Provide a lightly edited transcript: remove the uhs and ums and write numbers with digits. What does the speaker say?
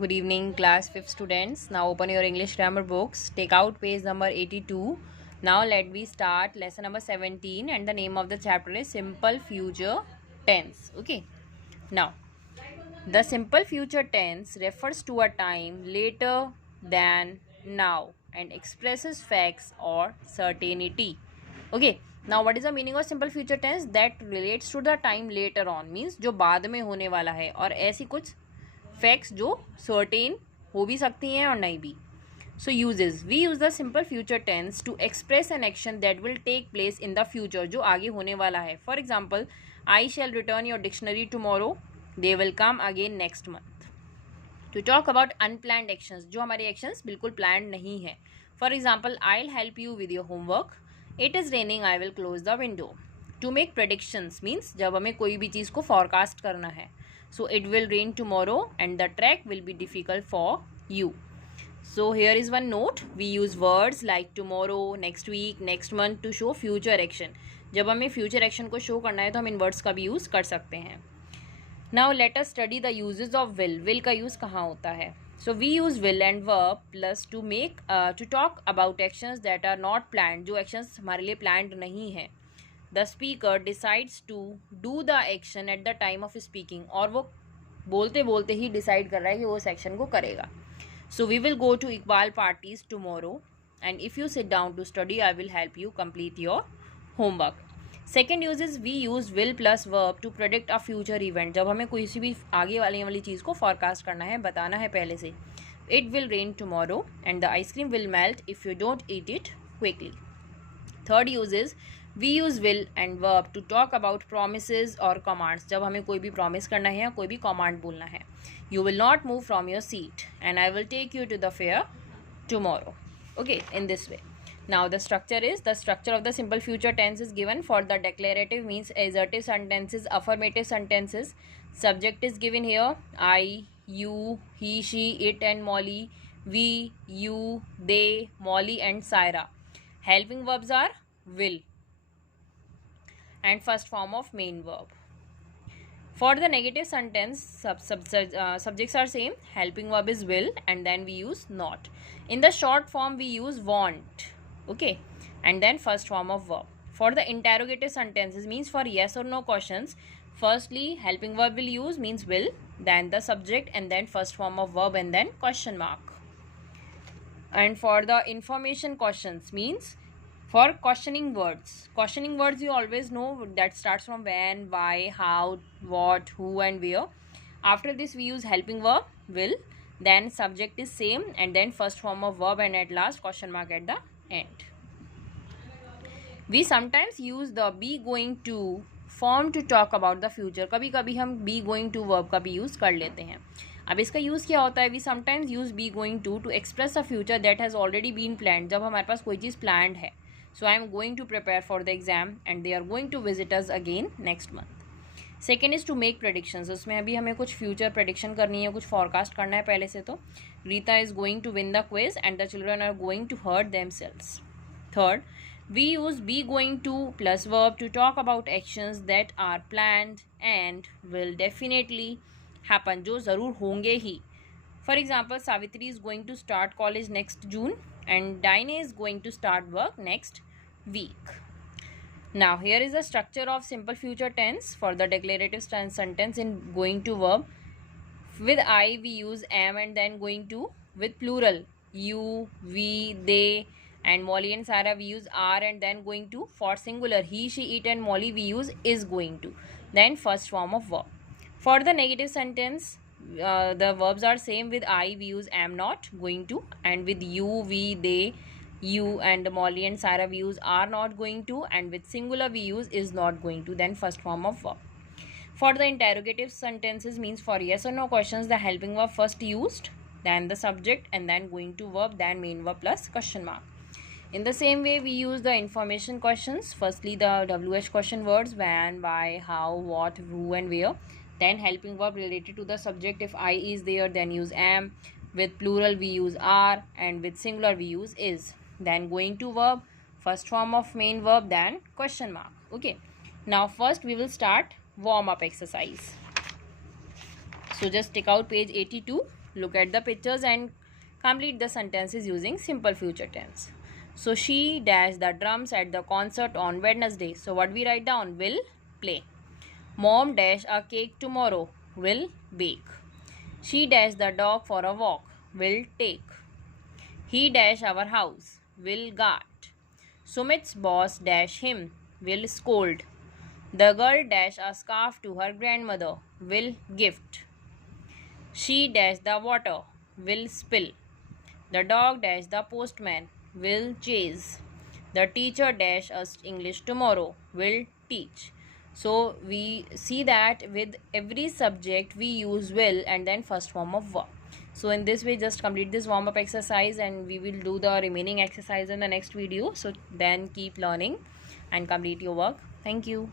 Good evening, class 5th students. Now open your English grammar books. Take out page number 82. Now let me start lesson number 17 and the name of the chapter is Simple Future Tense. Okay. Now, the simple future tense refers to a time later than now and expresses facts or certainty. Okay. Now what is the meaning of simple future tense? That relates to the time later on, means जो बाद में होने वाला है और ऐसी कुछ facts जो सर्टेन हो भी सकती हैं और नहीं भी. So uses we use the simple future tense to express an action that will take place in the future, जो आगे होने वाला है. For example, I shall return your dictionary tomorrow, they will come again next month. To talk about unplanned actions, जो हमारे actions बिल्कुल plan नहीं है. For example, I will help you with your homework, it is raining, I will close the window. To make predictions means जब हमें कोई भी चीज़ को फॉरकास्ट करना है. So it will rain tomorrow and the trek will be difficult for you. So here is one note. We use words like tomorrow, next week, next month to show future action. जब हमें future action को show करना है तो हम इन words का भी use कर सकते हैं. Now let us study the uses of will. Will का use कहाँ होता है? So we use will and verb plus to talk about actions that are not planned. जो actions हमारे लिए planned नहीं है. The speaker decides to do the action at the time of speaking. और वो बोलते बोलते ही डिसाइड कर रहा है कि वो उस एक्शन को करेगा. So we will go to Iqbal parties tomorrow and if you sit down to study I will help you complete your homework. Second use is we use will plus verb to predict a future event. जब हमें किसी भी आगे वाली चीज़ को forecast करना है, बताना है पहले से. It will rain tomorrow and the ice cream will melt if you don't eat it quickly. Third use is we use will and verb to talk about promises or commands. जब हमें कोई भी promise करना है या कोई भी command बोलना है. You will not move from your seat and I will take you to the fair tomorrow. Okay, in this way. Now the structure of the simple future tense is given. For the declarative means assertive sentences, affirmative sentences. Subject is given here. I, you, he, she, it and Molly. We, you, they, Molly and Syra. Helping verbs are will and first form of main verb. For the negative sentence, subjects are same. Helping verb is will and then we use not. In the short form we use want, okay, and then first form of verb. For the interrogative sentences means for yes or no questions, firstly helping verb will use, means will, then the subject and then first form of verb and then question mark. And for the information questions means for questioning words you always know that starts from when, why, how, what, who and where. After this we use helping verb will, then subject is same and then first form of verb and at last question mark at the end. We sometimes use the be going to form to talk about the future. कभी कभी हम be going to verb का भी use कर लेते हैं. अब इसका यूज़ क्या होता है? We sometimes use be going to express a future that has already been planned. जब हमारे पास कोई चीज़ प्लान्ड है. So I am going to prepare for the exam and they are going to visit us again next month. Second is to make predictions. उसमें अभी हमें कुछ फ्यूचर प्रेडिक्शन करनी है, कुछ फॉरकास्ट करना है पहले से. तो Rita is going to win the quiz and the children are going to hurt themselves. Third, we use be going to plus verb to talk about actions that are planned and will definitely happen, जो ज़रूर होंगे ही. For example, Savitri is going to start college next June and Daine is going to start work next week. Now here is the structure of simple future tense. For the declarative sentence in going to verb, with I we use am and then going to. With plural, you, we, they and Molly and Sarah we use are and then going to. For singular, he, she, it and Molly we use is going to, then first form of verb. For the negative sentence, the verbs are same. With I we use am not going to, and with you, we, they, you and Molly and Sarah we use are not going to, and with singular we use is not going to, then first form of verb. For the interrogative sentences means for yes or no questions, the helping verb first used, then the subject and then going to verb, then main verb plus question mark. In the same way we use the information questions. Firstly the WH question words when, why, how, what, who and where. Then helping verb related to the subject. If I is there then use am. With plural we use are and with singular we use is. Then going to verb, first form of main verb, then question mark. Okay. Now first we will start warm up exercise. So just take out page 82 Look at the pictures and complete the sentences using simple future tense. So she dashed the drums at the concert on Wednesday. So what we write down? Will play. Mom dash a cake tomorrow. Will bake. She dash the dog for a walk. Will take. He dash our house. Will guard. Sumit's boss dash him. Will scold. The girl dash a scarf to her grandmother. Will gift. She dash the water. Will spill. The dog dash the postman. Will chase. The teacher dash us English tomorrow. Will teach. So we see that with every subject we use will and then first form of verb. So in this way, just complete this warm up exercise and we will do the remaining exercise in the next video. So then keep learning and complete your work. Thank you.